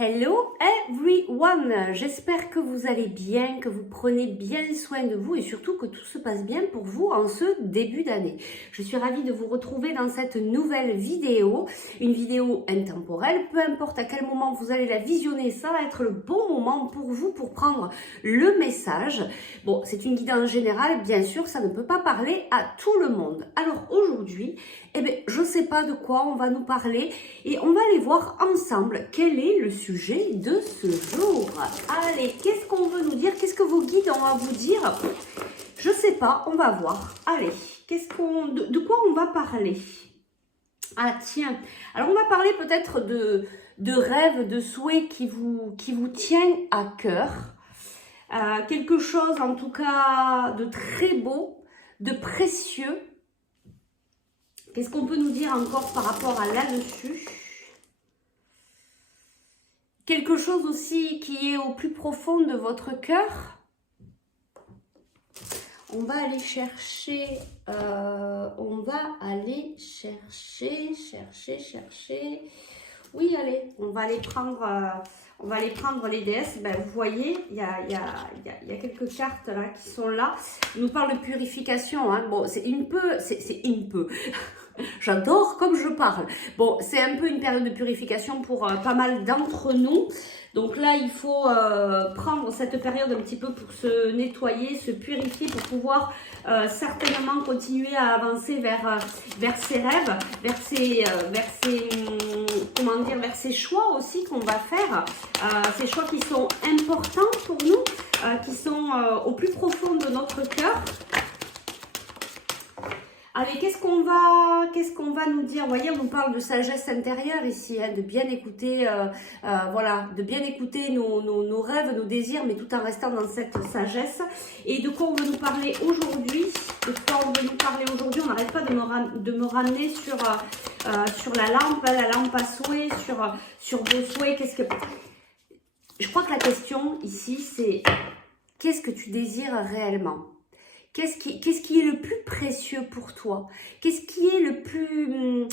Hello everyone, j'espère que vous allez bien, que vous prenez bien soin de vous et surtout que tout se passe bien pour vous en ce début d'année. Je suis ravie de vous retrouver dans cette nouvelle vidéo, une vidéo intemporelle, peu importe à quel moment vous allez la visionner, ça va être le bon moment pour vous pour prendre le message. Bon, c'est une guidance générale, bien sûr, ça ne peut pas parler à tout le monde. Alors aujourd'hui, je ne sais pas de quoi on va nous parler et on va aller voir ensemble quel est le sujet de ce jour. Allez, qu'est-ce qu'on veut nous dire? Qu'est-ce que vos guides ont à vous dire? Je ne sais pas, on va voir. Allez, de quoi on va parler? Ah tiens, alors on va parler peut-être de rêves, de souhaits qui vous tiennent à cœur. Quelque chose en tout cas de très beau, de précieux. Qu'est-ce qu'on peut nous dire encore par rapport à là-dessus? Quelque chose aussi qui est au plus profond de votre cœur. On va aller chercher, Oui, allez, on va aller prendre les déesses. Ben, vous voyez, il y a quelques cartes là qui sont là. Ils nous parlent de purification. Hein. Bon, c'est un peu. J'adore comme je parle. Bon, c'est un peu une période de purification pour pas mal d'entre nous. Donc là, il faut prendre cette période un petit peu pour se nettoyer, se purifier, pour pouvoir certainement continuer à avancer vers ses rêves, vers ses choix aussi qu'on va faire. Ces choix qui sont importants pour nous, qui sont au plus profond de notre cœur. Allez, qu'est-ce qu'on va nous dire? Vous voyez, on nous parle de sagesse intérieure ici, hein, de bien écouter, de bien écouter nos rêves, nos désirs, mais tout en restant dans cette sagesse. Et de quoi on veut nous parler aujourd'hui? On n'arrête pas de me ramener sur la lampe à souhait, sur vos souhaits. Je crois que la question ici, c'est qu'est-ce que tu désires réellement? Qu'est-ce qui est le plus précieux pour toi? Qu'est-ce qui est le plus...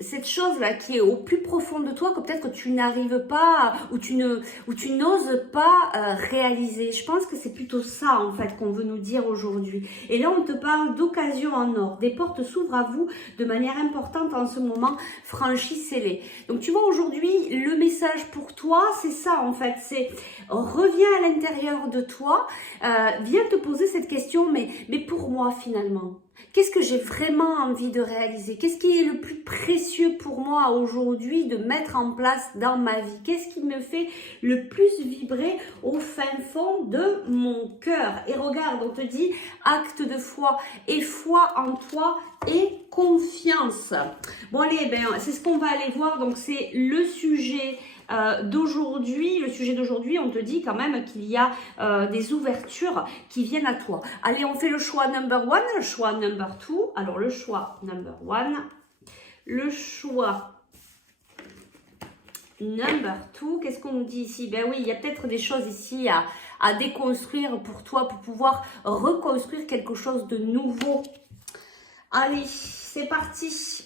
cette chose-là qui est au plus profond de toi, que peut-être que tu n'arrives pas, ou tu n'oses pas réaliser. Je pense que c'est plutôt ça, en fait, qu'on veut nous dire aujourd'hui. Et là, on te parle d'occasion en or. Des portes s'ouvrent à vous de manière importante en ce moment. Franchissez-les. Donc, tu vois, aujourd'hui, le message pour toi, c'est ça, en fait. C'est reviens à l'intérieur de toi, viens te poser cette question, mais pour moi, finalement, qu'est-ce que j'ai vraiment envie de réaliser? Qu'est-ce qui est le plus précieux pour moi aujourd'hui de mettre en place dans ma vie? Qu'est-ce qui me fait le plus vibrer au fin fond de mon cœur? Et regarde, on te dit acte de foi et foi en toi et confiance. Bon allez, c'est ce qu'on va aller voir. Donc c'est le sujet d'aujourd'hui. Le sujet d'aujourd'hui, on te dit quand même qu'il y a des ouvertures qui viennent à toi. Allez, on fait le choix number one, le choix number two. Alors le choix number one, le choix number two, qu'est-ce qu'on nous dit ici? Ben oui, il y a peut-être des choses ici à déconstruire pour toi, pour pouvoir reconstruire quelque chose de nouveau. Allez, c'est parti.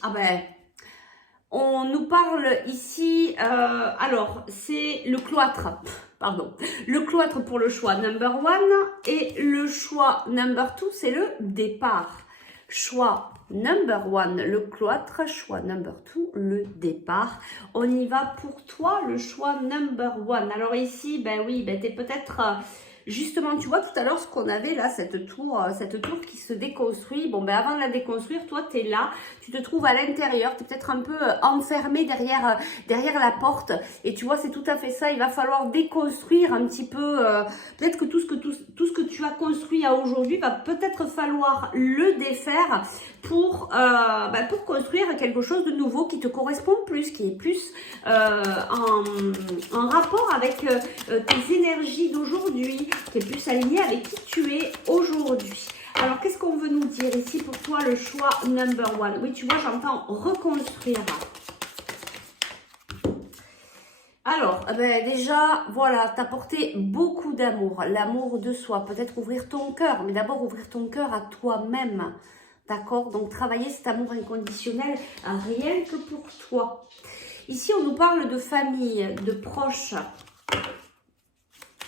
On nous parle ici, alors c'est le cloître, pardon, le cloître pour le choix number one et le choix number two, c'est le départ. Choix number one, le cloître, choix number two, le départ. On y va pour toi, le choix number one. Alors ici, t'es peut-être... Justement, tu vois tout à l'heure ce qu'on avait là, cette tour qui se déconstruit. Avant de la déconstruire, toi, tu es là, tu te trouves à l'intérieur, tu es peut-être un peu enfermé derrière la porte. Et tu vois, c'est tout à fait ça, il va falloir déconstruire un petit peu. Peut-être que tout ce que tu as construit à aujourd'hui, va peut-être falloir le défaire pour construire quelque chose de nouveau qui te correspond plus, qui est plus en rapport avec tes énergies d'aujourd'hui, qui est plus aligné avec qui tu es aujourd'hui. Alors, qu'est-ce qu'on veut nous dire ici pour toi, le choix number one? Oui, tu vois, j'entends reconstruire. Alors, déjà, voilà, t'apporter beaucoup d'amour, l'amour de soi, peut-être ouvrir ton cœur, mais d'abord ouvrir ton cœur à toi-même, d'accord? Donc, travailler cet amour inconditionnel, rien que pour toi. Ici, on nous parle de famille, de proches.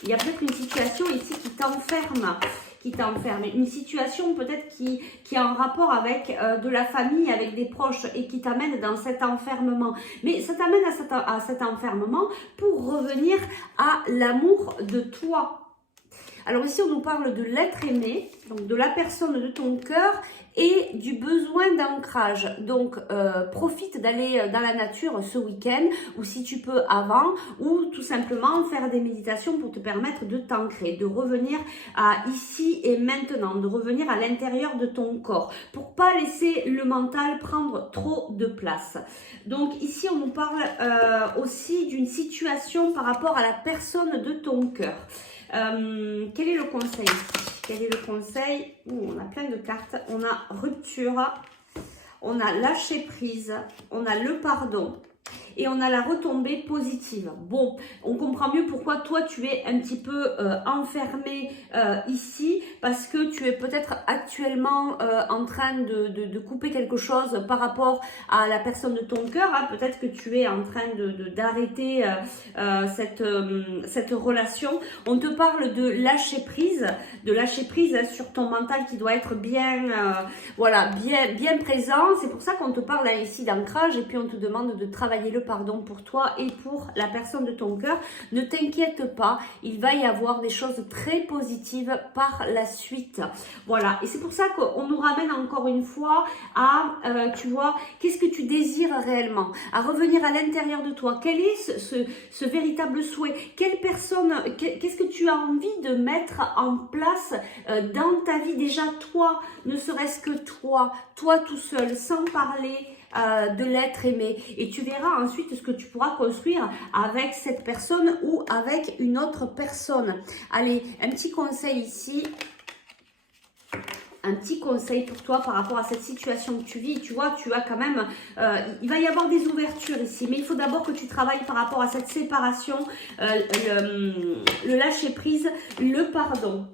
Il y a peut-être une situation ici qui t'enferme. Une situation peut-être qui est en rapport avec de la famille, avec des proches et qui t'amène dans cet enfermement. Mais ça t'amène à cet enfermement pour revenir à l'amour de toi. Alors ici, on nous parle de l'être aimé, donc de la personne de ton cœur et du besoin d'ancrage. Donc, profite d'aller dans la nature ce week-end ou si tu peux avant ou tout simplement faire des méditations pour te permettre de t'ancrer, de revenir à ici et maintenant, de revenir à l'intérieur de ton corps pour pas laisser le mental prendre trop de place. Donc ici, on nous parle aussi d'une situation par rapport à la personne de ton cœur. Quel est le conseil ici? Quel est le conseil? On a plein de cartes. On a rupture, on a lâcher prise, on a le pardon et on a la retombée positive. Bon, on comprend mieux pourquoi toi tu es un petit peu enfermé ici, parce que tu es peut-être actuellement en train de couper quelque chose par rapport à la personne de ton cœur. Hein. Peut-être que tu es en train d'arrêter cette relation. On te parle de lâcher prise sur ton mental qui doit être bien, bien présent. C'est pour ça qu'on te parle là, ici d'ancrage et puis on te demande de travailler le pardon pour toi et pour la personne de ton cœur. Ne t'inquiète pas, il va y avoir des choses très positives par la suite. Voilà, et c'est pour ça qu'on nous ramène encore une fois à, tu vois, qu'est-ce que tu désires réellement, à revenir à l'intérieur de toi. Quel est ce véritable souhait? Quelle personne, qu'est-ce que tu as envie de mettre en place dans ta vie? Déjà toi, ne serait-ce que toi tout seul, sans parler de l'être aimé, et tu verras ensuite ce que tu pourras construire avec cette personne ou avec une autre personne. Allez, un petit conseil ici, un petit conseil pour toi par rapport à cette situation que tu vis. Tu vois, tu as quand même, il va y avoir des ouvertures ici, mais il faut d'abord que tu travailles par rapport à cette séparation, le lâcher prise, le pardon.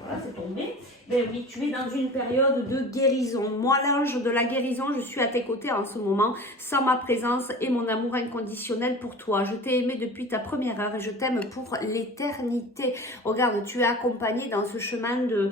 Voilà, c'est tombé. Ben oui, tu es dans une période de guérison. Moi, l'ange de la guérison, je suis à tes côtés en ce moment, sans ma présence et mon amour inconditionnel pour toi. Je t'ai aimé depuis ta première heure et je t'aime pour l'éternité. Regarde, tu es accompagné dans ce chemin de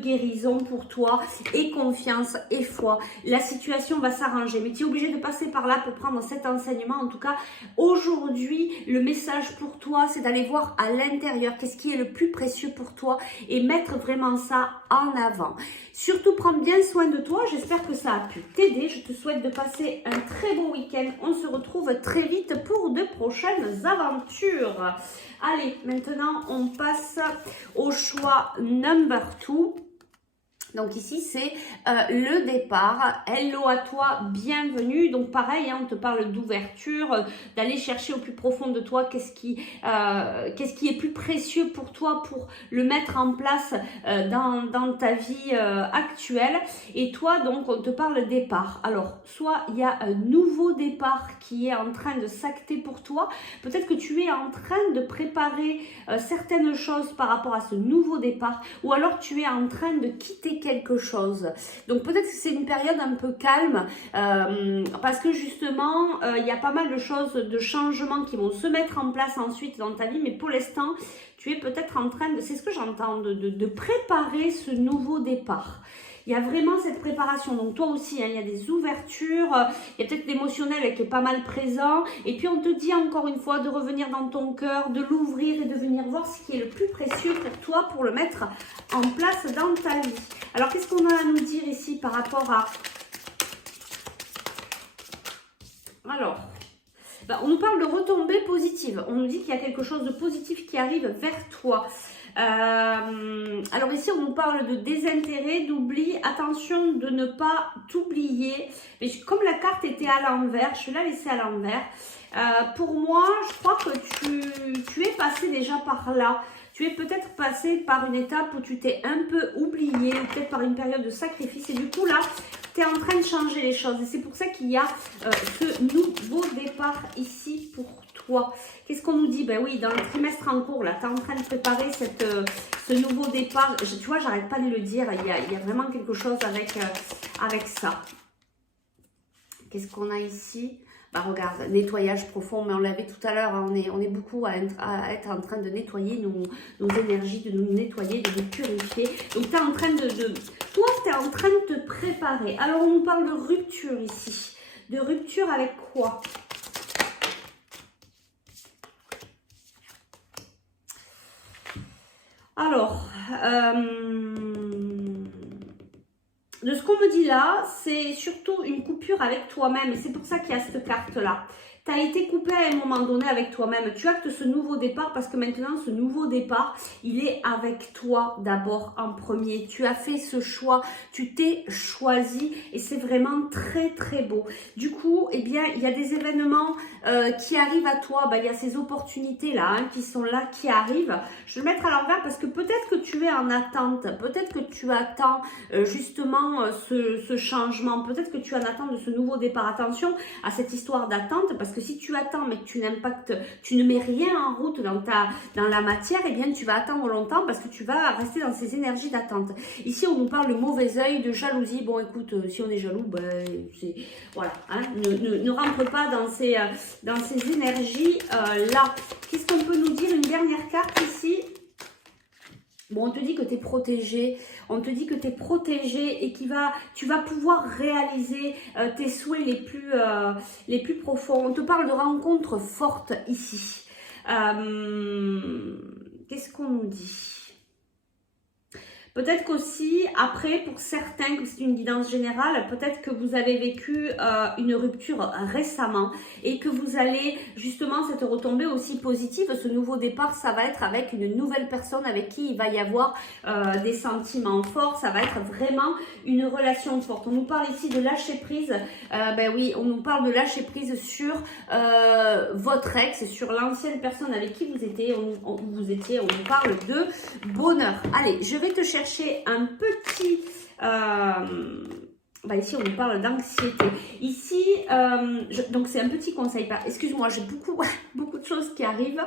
guérison pour toi, et confiance et foi. La situation va s'arranger, mais tu es obligé de passer par là pour prendre cet enseignement. En tout cas, aujourd'hui, le message pour toi, c'est d'aller voir à l'intérieur qu'est-ce qui est le plus précieux pour toi et mettre vraiment ça en avant. Surtout, prends bien soin de toi. J'espère que ça a pu t'aider. Je te souhaite de passer un très bon week-end. On se retrouve très vite pour de prochaines aventures. Allez, maintenant, on passe au choix number 2. Donc ici, c'est le départ. Hello à toi, bienvenue. Donc pareil, hein, on te parle d'ouverture, d'aller chercher au plus profond de toi qu'est-ce qui est plus précieux pour toi pour le mettre en place dans ta vie actuelle. Et toi, donc, on te parle départ. Alors, soit il y a un nouveau départ qui est en train de s'acter pour toi. Peut-être que tu es en train de préparer certaines choses par rapport à ce nouveau départ. Ou alors, tu es en train de quitter quelque chose. Donc peut-être que c'est une période un peu calme parce que justement il y a pas mal de choses, de changements qui vont se mettre en place ensuite dans ta vie, mais pour l'instant tu es peut-être en train de, c'est ce que j'entends, de préparer ce nouveau départ. Il y a vraiment cette préparation. Donc toi aussi, hein, il y a des ouvertures, il y a peut-être l'émotionnel qui est pas mal présent. Et puis on te dit encore une fois de revenir dans ton cœur, de l'ouvrir et de venir voir ce qui est le plus précieux pour toi pour le mettre en place dans ta vie. Alors qu'est-ce qu'on a à nous dire ici par rapport à... Alors... Ben, on nous parle de retombées positives. On nous dit qu'il y a quelque chose de positif qui arrive vers toi. Alors ici, on nous parle de désintérêt, d'oubli. Attention de ne pas t'oublier. Mais comme la carte était à l'envers, je vais la laisser à l'envers. Pour moi, je crois que tu es passé déjà par là. Tu es peut-être passé par une étape où tu t'es un peu oublié, ou peut-être par une période de sacrifice. Et du coup, là, tu es en train de changer les choses. Et c'est pour ça qu'il y a ce nouveau départ ici pour toi. Qu'est-ce qu'on nous dit? Ben oui, dans le trimestre en cours, là, tu es en train de préparer ce nouveau départ. Tu vois, j'arrête pas de le dire. Il y a vraiment quelque chose avec ça. Qu'est-ce qu'on a ici? Bah regarde, nettoyage profond, mais on l'avait tout à l'heure, hein, on est beaucoup à être en train de nettoyer nos énergies, de nous nettoyer, de nous purifier. Donc tu es en train toi tu es en train de te préparer. Alors on nous parle de rupture ici. De rupture avec quoi? Alors, de ce qu'on me dit là, c'est surtout une coupure avec toi-même. Et c'est pour ça qu'il y a cette carte-là. Tu as été coupé à un moment donné avec toi-même. Tu actes ce nouveau départ parce que maintenant, ce nouveau départ, il est avec toi d'abord en premier. Tu as fait ce choix, tu t'es choisi et c'est vraiment très très beau. Du coup, eh bien, il y a des événements qui arrivent à toi. Ben, il y a ces opportunités-là qui sont là, qui arrivent. Je vais le mettre à l'envers parce que peut-être que tu es en attente. Peut-être que tu attends justement ce changement. Peut-être que tu en attends de ce nouveau départ. Attention à cette histoire d'attente parce que si tu attends mais que tu n'aimes pas, que tu ne mets rien en route dans la matière, eh bien tu vas attendre longtemps parce que tu vas rester dans ces énergies d'attente. Ici on nous parle de mauvais œil, de jalousie. Bon écoute, si on est jaloux, ben, c'est voilà, hein, ne rentre pas dans ces énergies là. Qu'est-ce qu'on peut nous dire? Une dernière carte ici. Bon, on te dit que tu es protégé, on te dit que tu es protégé et tu vas pouvoir réaliser tes souhaits les plus profonds. On te parle de rencontres fortes ici. Qu'est-ce qu'on nous dit? Peut-être qu'aussi, après, pour certains, que c'est une guidance générale, peut-être que vous avez vécu une rupture récemment et que vous allez justement cette retombée aussi positive, ce nouveau départ, ça va être avec une nouvelle personne avec qui il va y avoir des sentiments forts, ça va être vraiment une relation forte. On nous parle ici de lâcher prise, ben oui, on nous parle de lâcher prise sur votre ex, sur l'ancienne personne avec qui vous étiez, on nous parle de bonheur. Allez, je vais te chercher un petit... bah ici, on nous parle d'anxiété. Ici, donc c'est un petit conseil. Excuse-moi, j'ai beaucoup de choses qui arrivent,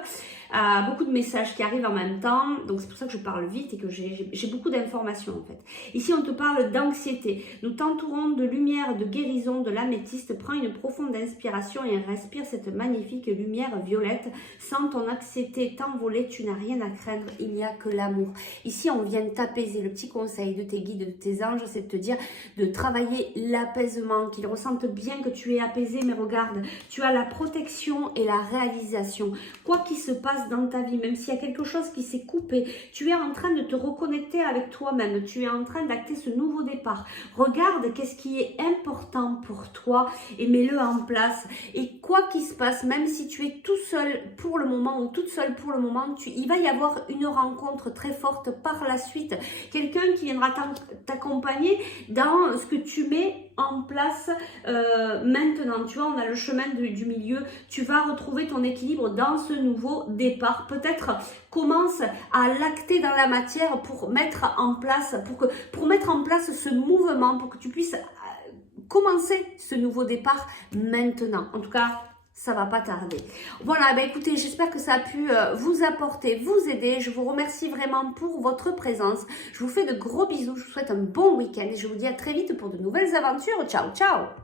beaucoup de messages qui arrivent en même temps. Donc c'est pour ça que je parle vite et que j'ai beaucoup d'informations en fait. Ici, on te parle d'anxiété. Nous t'entourons de lumière, de guérison, de l'améthyste. Prends une profonde inspiration et respire cette magnifique lumière violette. Sans ton anxiété t'envoler, tu n'as rien à craindre. Il n'y a que l'amour. Ici, on vient t'apaiser. Le petit conseil de tes guides, de tes anges, c'est de te dire de travailler l'apaisement, qu'ils ressentent bien que tu es apaisé, mais regarde, tu as la protection et la réalisation. Quoi qu'il se passe dans ta vie, même s'il y a quelque chose qui s'est coupé, tu es en train de te reconnecter avec toi-même, tu es en train d'acter ce nouveau départ. Regarde qu'est-ce qui est important pour toi et mets-le en place. Et quoi qu'il se passe, même si tu es tout seul pour le moment ou toute seule pour le moment, il va y avoir une rencontre très forte par la suite. Quelqu'un qui viendra t'accompagner dans ce que tu mets en place maintenant. Tu vois, on a le chemin du milieu. Tu vas retrouver ton équilibre dans ce nouveau départ. Peut-être commence à l'acter dans la matière pour mettre en place, pour mettre en place ce mouvement, pour que tu puisses commencer ce nouveau départ maintenant. En tout cas, ça va pas tarder. Voilà, ben écoutez, j'espère que ça a pu vous apporter, vous aider. Je vous remercie vraiment pour votre présence. Je vous fais de gros bisous. Je vous souhaite un bon week-end et je vous dis à très vite pour de nouvelles aventures. Ciao, ciao!